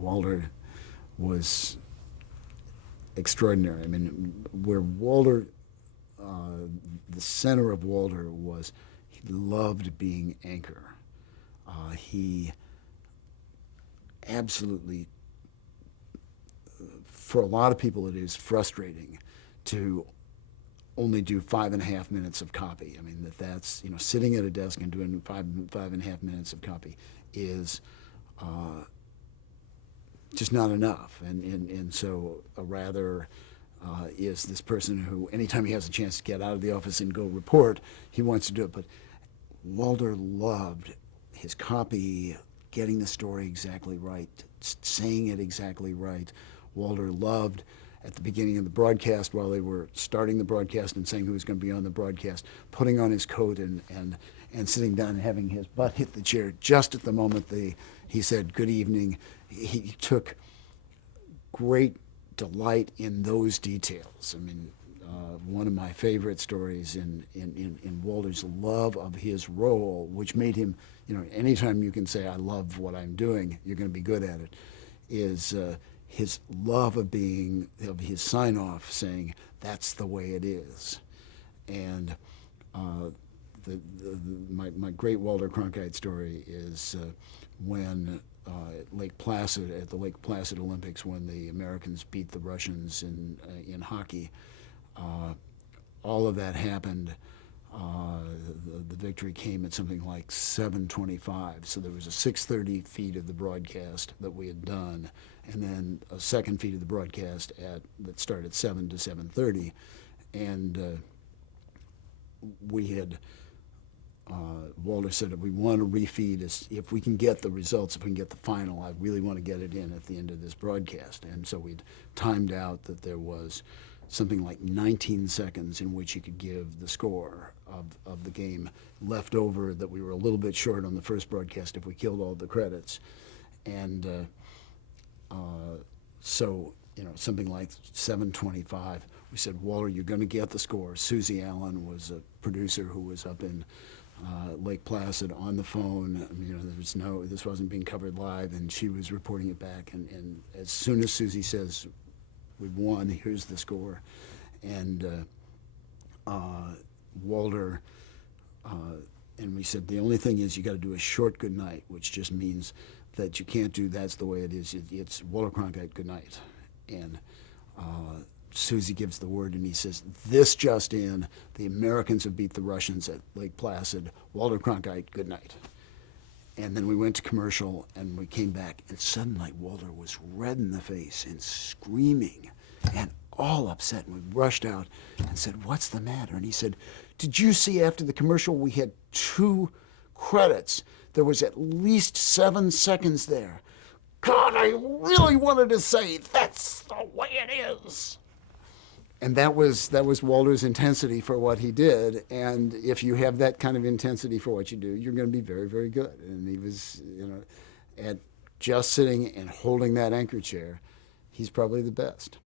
Walter was extraordinary. I mean, where Walter, the center of Walter was, he loved being anchor. He absolutely, for a lot of people, it is frustrating to only do 5.5 minutes of copy. I mean, that's, sitting at a desk and doing 5.5 minutes of copy is just not enough. And so rather is this person who, anytime he has a chance to get out of the office and go report, he wants to do it. But Walter loved his copy, getting the story exactly right, saying it exactly right. Walter loved, at the beginning of the broadcast, while they were starting the broadcast and saying who was going to be on the broadcast, putting on his coat and sitting down and having his butt hit the chair just at the moment he said good evening. He took great delight in those details. I mean, one of my favorite stories in Walter's love of his role, which made him, anytime you can say, I love what I'm doing, you're going to be good at it, is his love of his sign-off saying, that's the way it is. And my great Walter Cronkite story is when at the Lake Placid Olympics, when the Americans beat the Russians in hockey. All of that happened. The victory came at something like 7:25. So there was a 6:30 feed of the broadcast that we had done, and then a second feed of the broadcast that started at 7 to 7:30, and we had. Walter said, we want to refeed if we can get the results, if we can get the final, I really want to get it in at the end of this broadcast. And so we'd timed out that there was something like 19 seconds in which he could give the score of the game left over, that we were a little bit short on the first broadcast if we killed all the credits. And so, something like 7:25, we said, Walter, you're going to get the score. Susie Allen was a producer who was up in Lake Placid on the phone. I mean, this wasn't being covered live, and she was reporting it back. And as soon as Susie says, we've won, here's the score. And Walter, and we said, the only thing is you got to do a short good night, which just means that you can't do that's the way it is. It's Walter Cronkite, good night. And Susie gives the word, and he says, this just in, the Americans have beat the Russians at Lake Placid. Walter Cronkite, good night. And then we went to commercial, and we came back, and suddenly Walter was red in the face and screaming and all upset. And we rushed out and said, what's the matter? And he said, did you see after the commercial we had 2 credits? There was at least 7 seconds there. God, I really wanted to say, that's the way it is. And that was Walter's intensity for what he did. And if you have that kind of intensity for what you do, you're going to be very, very good. And he was, at just sitting and holding that anchor chair, he's probably the best.